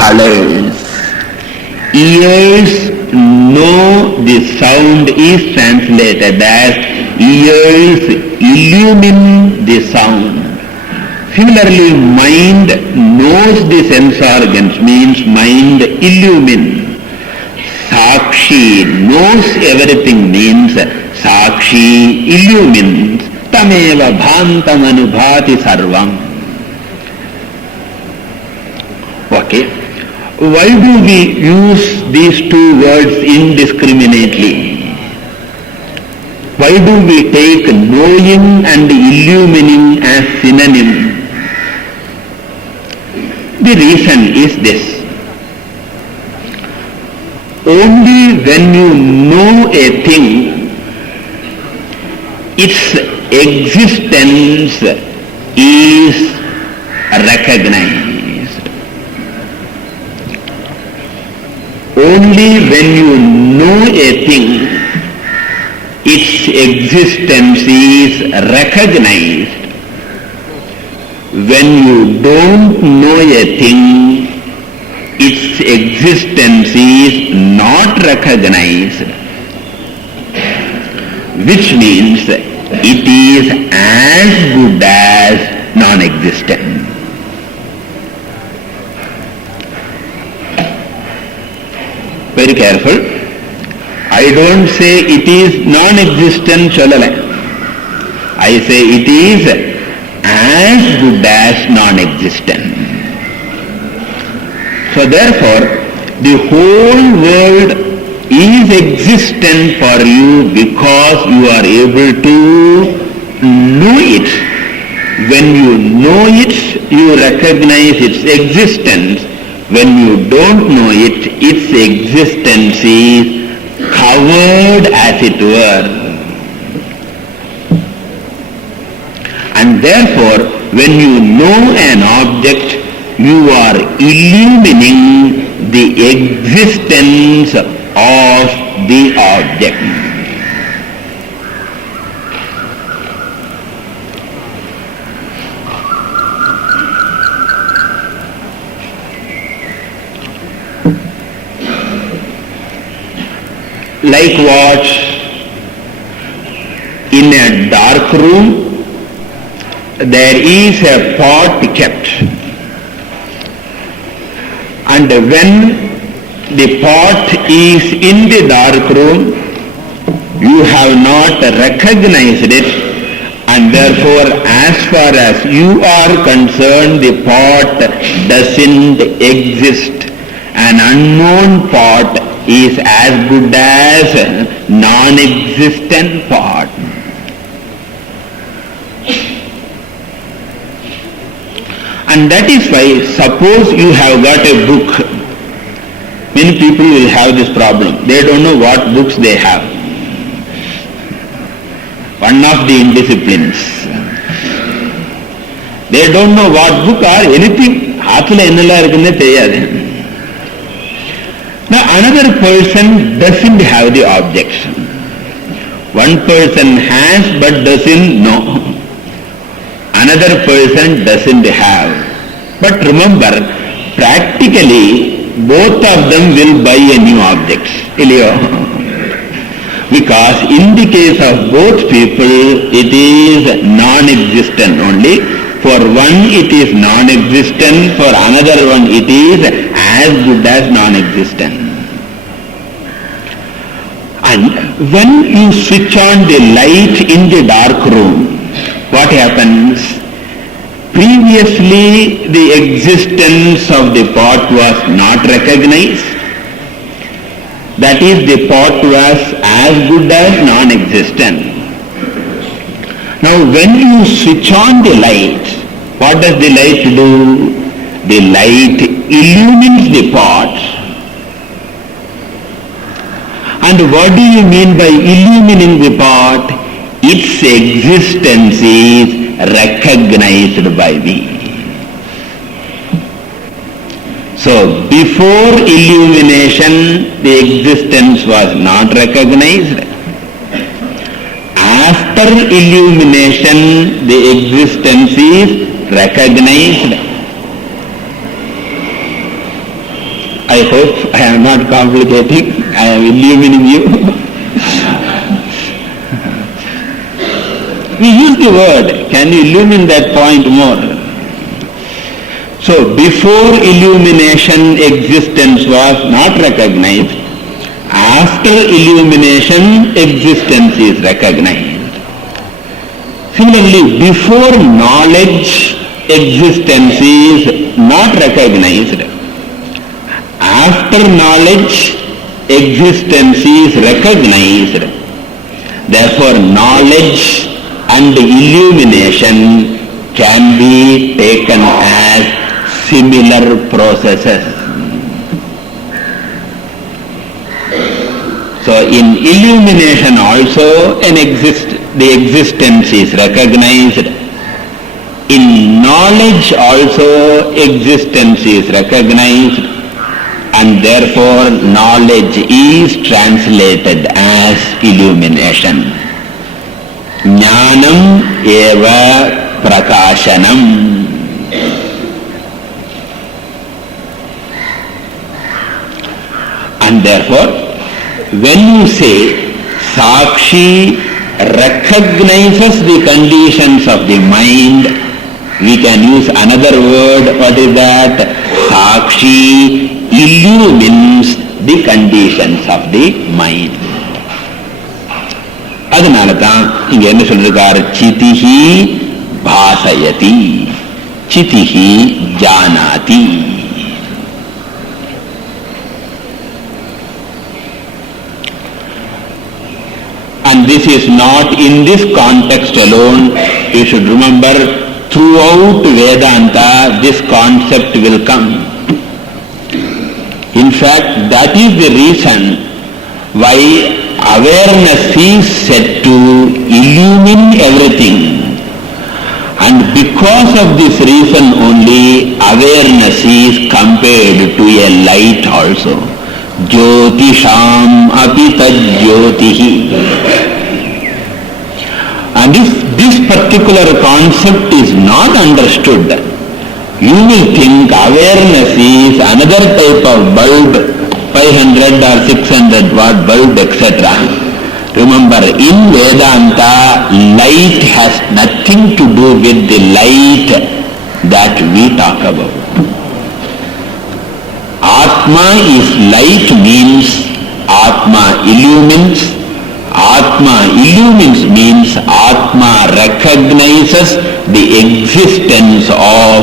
colors. Ears know the sound is translated as ears illumine the sound. Similarly, mind knows the sense organs, means mind illumine. Sakshi knows everything, means Sakshi illumines. Tameva bhantam anubhati sarvam. Okay. Why do we use these two words indiscriminately? Why do we take knowing and illumining as synonym? The reason is this. Only when you know a thing, its existence is recognized. Only when you know a thing, its existence is recognized. When you don't know a thing, its existence is not recognized, which means it is as good as non-existent. Very careful. I don't say it is non-existent, I say it is as good as non-existent. So therefore, the whole world is existent for you because you are able to know it. When you know it, you recognize its existence. When you don't know it, its existence is covered, as it were. And therefore, when you know an object, you are illumining the existence of the object. Like what? In a dark room, there is a pot kept. And when the pot is in the dark room, you have not recognized it, and therefore as far as you are concerned, the pot doesn't exist. An unknown pot is as good as non-existent pot. And that is why, suppose you have got a book. Many people will have this problem. They don't know what books they have. One of the indisciplines. They don't know what book or anything. Now another person doesn't have the object. One person has but doesn't know. Another person doesn't have. But remember, practically both of them will buy a new object. Because in the case of both people, it is non-existent only. For one it is non-existent, for another one it is as good as non-existent. And when you switch on the light in the dark room, what happens? Previously the existence of the pot was not recognized. That is, the pot was as good as non-existent. Now when you switch on the light, what does the light do? The light illumines the pot. And what do you mean by illumining the pot? Its existence is recognized by me. So before illumination, the existence was not recognized. After illumination, the existence is recognized. I hope I am not complicating, I am illuminating you. We use the word, can you illumine that point more? So before illumination, existence was not recognized. After illumination, existence is recognized. Similarly, before knowledge, existence is not recognized. After knowledge, existence is recognized. Therefore, knowledge and illumination can be taken as similar processes. So in illumination also the existence is recognized. In knowledge also existence is recognized, and therefore knowledge is translated as illumination. Jnanam eva prakashanam. And therefore, when you say Sakshi recognizes the conditions of the mind, we can use another word. What is that? Sakshi illumines the conditions of the mind. அதனாலதான் இங்க என்ன சொல்றாரு? சிதிஹி பாசயதி, சிதிஹி ஜானாதி. And this is not in this context alone. You should remember, throughout Vedanta, this concept will come. In fact, that is the reason why awareness is said to illumine everything. And because of this reason only, awareness is compared to a light also. Jyotisham api tajyotihi. And if this particular concept is not understood, you will think awareness is another type of bulb, 500 or 600 watt bulb, etc. Remember, in Vedanta, light has nothing to do with the light that we talk about. Atma is light means Atma illumines. Atma illumines means Atma recognizes the existence of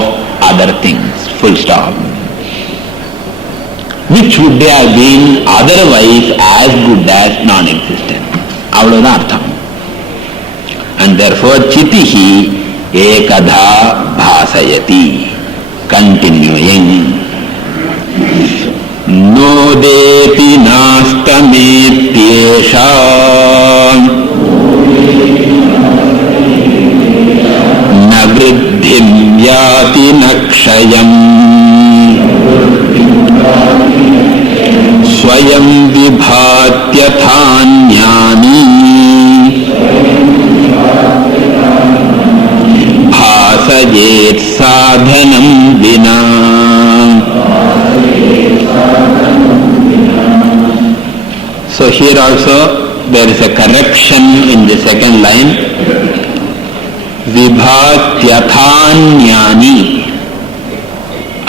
other things. Full stop. Which would have been otherwise as good as non-existent. Avladhan artham. And therefore chitihi ekadha bhasayati. Continuing. Nodepi nastametyesha na vriddhim yati nakshayam swayam vibhatyathaanyani bhasayet sadhanam vina. So here also there is a correction in the second line. Vibhatyathaanyani.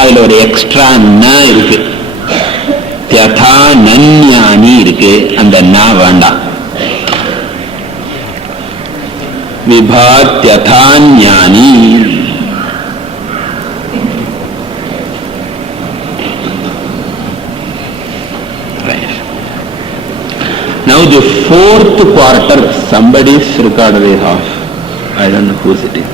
அதில் ஒரு extra ந இருக்கு. தியதானன்யானி இருக்கு, அந்த ந வேண்டாம். விபாத்யதான்யானி. Now the fourth quarter, somebody's recorder is off. I don't know whose it is.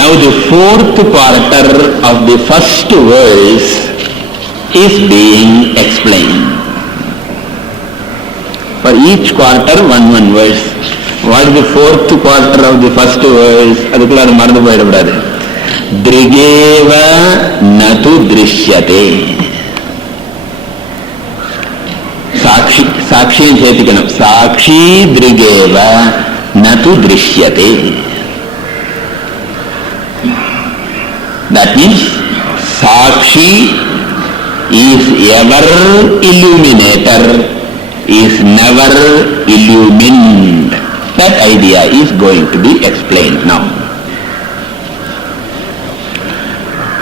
Now the fourth quarter of the first verse is being explained. For each quarter, one verse. What is the fourth quarter of the first verse? அதுக்குள்ள மறந்து போயிடக்கூடாது. Drigeva natu drishyate. சாட்சியும் சேர்த்துக்கணும். சாட்சி drigeva natu drishyate. That means Sakshi is ever illuminator, is never illumined. That idea is going to be explained now.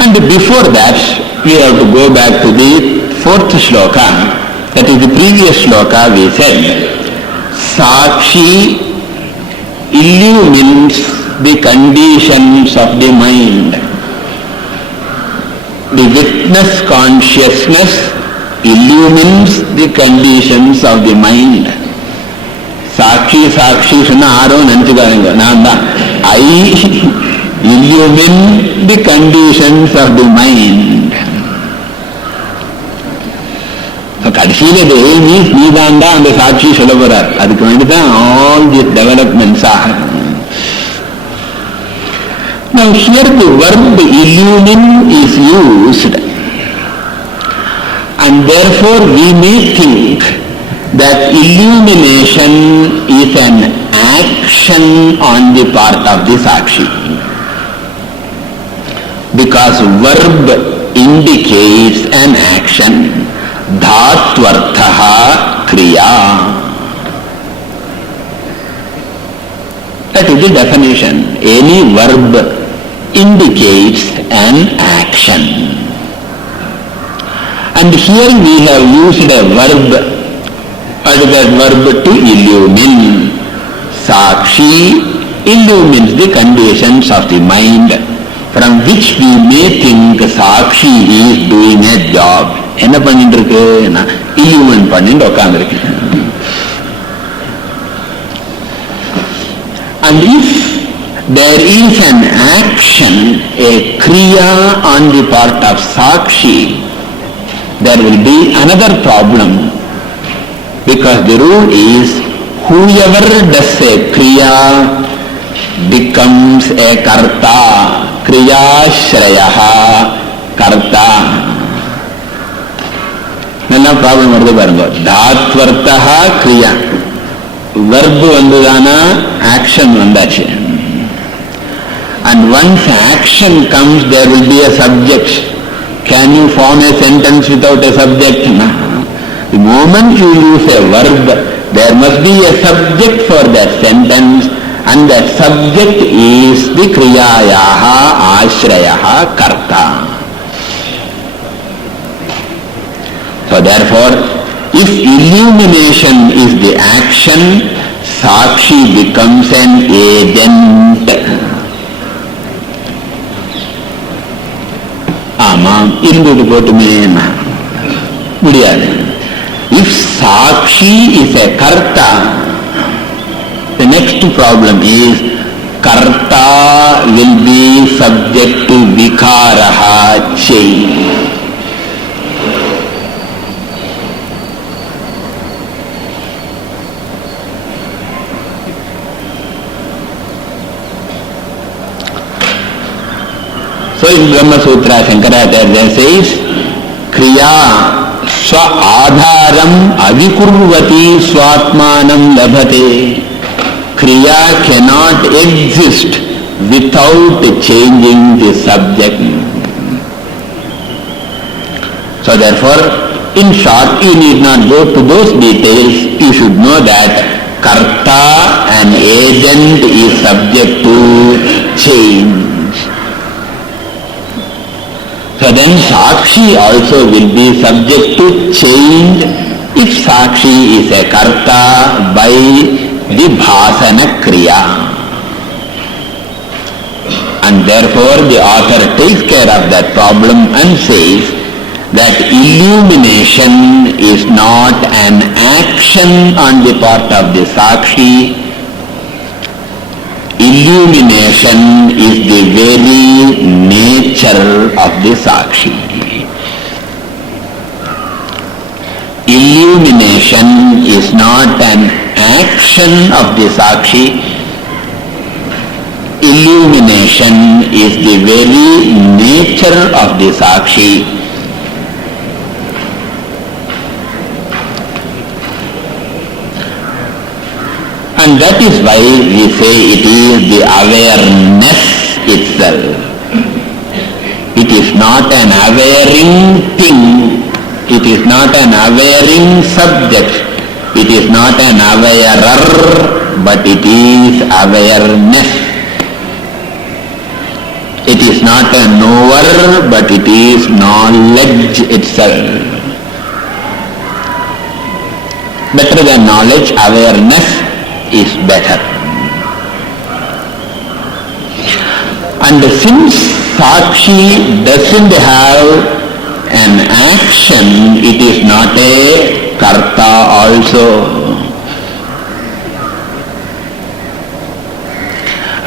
And before that, we have to go back to the fourth shloka. That is the previous shloka. We said, Sakshi illumines the conditions of the mind. The witness consciousness illumines the conditions of the mind. Sakshi, Sakshi, Sunaro, Nanchikaringa, Nanda. I illumine the conditions of the mind. So, Kadshila, the aim is Nidanda and the Sakshi Shalavarar. All these developments are. Now, here the verb illumine is used, and therefore we may think that illumination is an action on the part of the Sakshi. Because verb indicates an action. Dhatvarthaha kriya. That is the definition. Any verb indicates an action. And here we have used a verb. What is that verb? To illumine. Sakshi illumines the conditions of the mind, from which we may think Sakshi is doing a job. என்ன பண்ணிட்டு இருக்கு? Illumine பண்ணிட்டு உட்கார்ந்திருக்கு. And if there is an action, a kriya on the part of Sakshi, there will be another problem, because the rule is whoever does a kriya becomes a karta. Kriya shrayaha karta. நல்ல problem வருது பாருங்க. தாத்வர்த்தா கிரியா, verb வந்ததானா action வந்தாச்சு. And once action comes, there will be a subject. Can you form a sentence without a subject? No. The moment you use a verb, there must be a subject for that sentence, and that subject is the kriyayaha ashrayaha karta. So therefore, if illumination is the action, Sakshi becomes an agent. ஆமாம், இருந்தது போட்டுமே முடியாது. If Sakshi is a karta, the next problem is karta will be subject to vikaraha change. So in Brahma Sutra, Shankaracharya says, Kriya swa adharam avikurvati swatmanam labhate. Kriya cannot exist without changing the subject. So therefore, in short, you need not go to those details. You should know that karta, an agent, is subject to change. So then Sakshi also will be subject to change if Sakshi is a karta by the bhasana kriya. And therefore the author takes care of that problem and says that illumination is not an action on the part of the Sakshi. Illumination is the very nature of the Sakshi. Illumination is not an action of the Sakshi. Illumination is the very nature of the Sakshi. And that is why we say it is the awareness itself. not an awareing thing, it is not an awareing subject, it is not an awarer, but it is awareness. It is not a knower, but it is knowledge itself. Better than knowledge, awareness is better. And since Sakshi doesn't have an action, it is not a karta also.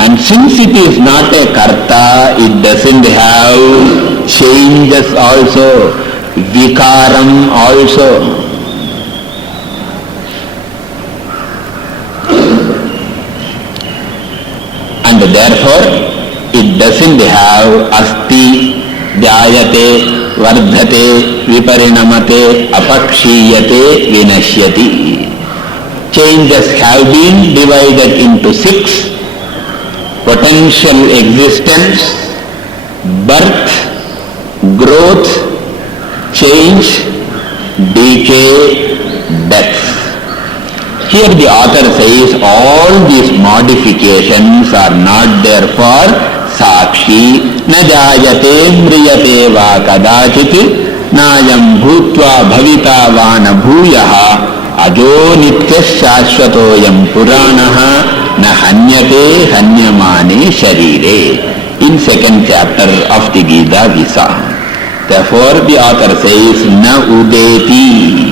And since it is not a karta, it doesn't have changes also, vikaram also. And therefore, it doesn't have asti, jayate, vardhate, viparinamate, apakshiyate, vinashyati. Changes have been divided into 6. Potential existence, birth, growth, change, decay, death. Here the author says all these modifications are not there for Sakshi, na jayate mriyate va kadachit, nayam bhutva bhavita va na bhuyaha, ajo nityas shashvatoyam puranaha, na hanyate hanyamane sharire. In 2nd chapter of the Gita we saw. Therefore the author says na udeti.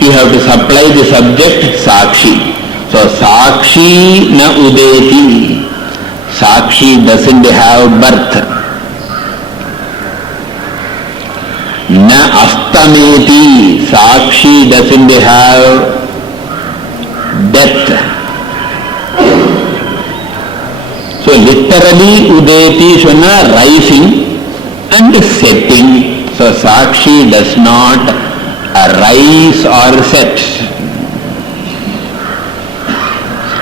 You have to supply the subject Sakshi. So Sakshi na udeti. Sakshi doesn't have birth. Na astameti. Sakshi doesn't have death. So literally udeti shuna rising and setting. So Sakshi does not rise or set.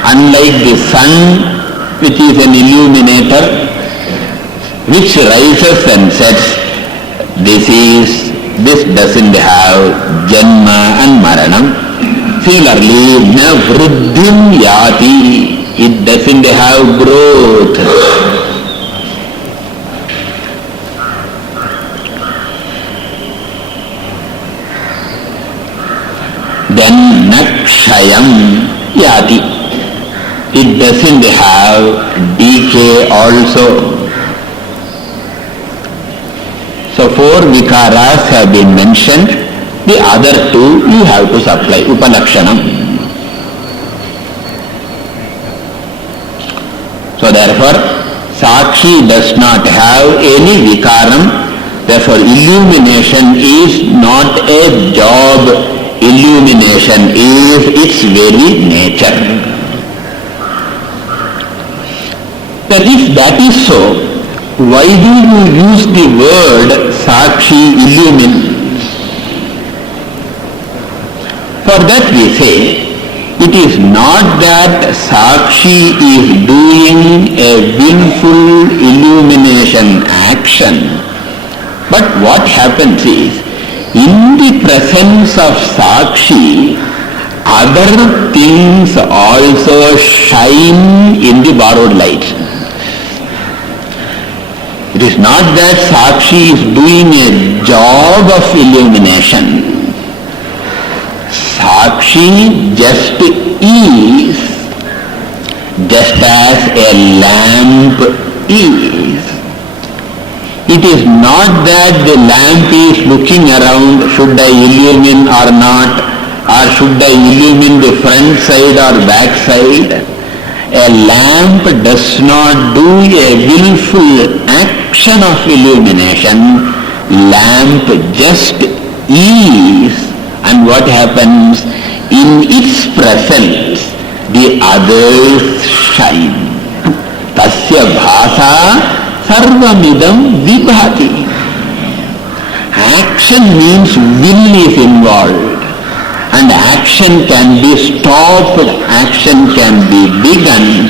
Unlike the sun, which is an illuminator, which rises and sets, this doesn't have janma and maranam. Similarly, na vriddhim yati, it doesn't have growth. Then nakshayam yati, it doesn't have decay also. So 4 vikaras have been mentioned, the other 2 you have to supply, upalakshanam. So therefore Sakshi does not have any vikaram, therefore illumination is not a job. Illumination is its very nature. But if that is so, why do you use the word Sakshi illumines? For that we say, it is not that Sakshi is doing a willful illumination action, but what happens is, in the presence of Sakshi, other things also shine in the borrowed light. It is not that Sakshi is doing a job of illumination. Sakshi just is, just as a lamp is. It is not that the lamp is looking around, should I illumine or not, or should I illumine the front side or back side. A lamp does not do a willful action of illumination. Lamp just is, and what happens? In its presence, the others shine. Tasya bhasa sarvamidam vibhati. Action means will is involved, and action can be stopped, action can be begun.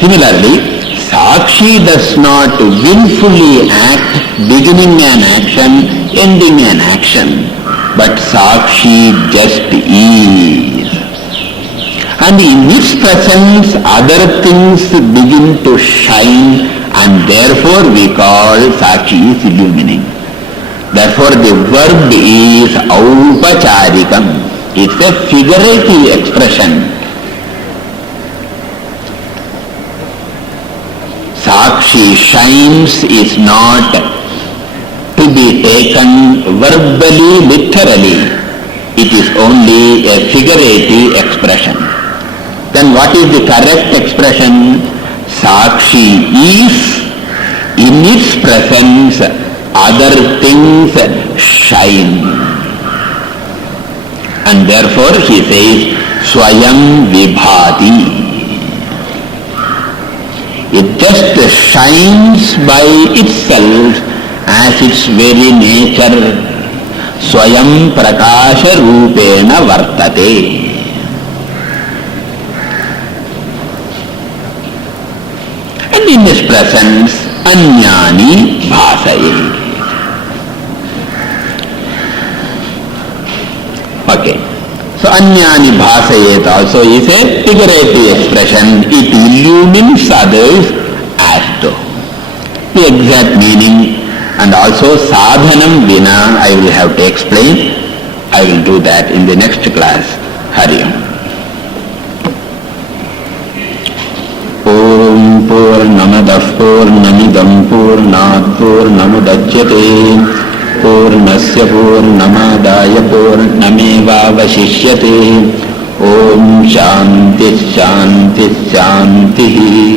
Similarly, Sakshi does not willfully act, beginning an action, ending an action, but Sakshi just is. And in its presence, other things begin to shine, and therefore we call Sakshi is illumining. Therefore the verb is aupacharikam. It's a figurative expression. Sakshi shines is not to be taken verbally, literally. It is only a figurative expression. Then what is the correct expression? Sakshi is, in its presence, other things shine. And therefore he says, Swayam Vibhati. It just shines by itself as its very nature. Swayam Prakasha Rupena Vartate. And in his presence, Anyani Bhasaye. Okay. So Anyani Bhasayet also is a figurative expression. It illumines others as though. The exact meaning and also sadhanam vina I will have to explain. I will do that in the next class. Hari Om. Om Purnamadah Purnamidam Purnat Purnamudachyate Purnasya Purnamadaya Purnamevavashishyate. Om Shanti Shanti Shanti.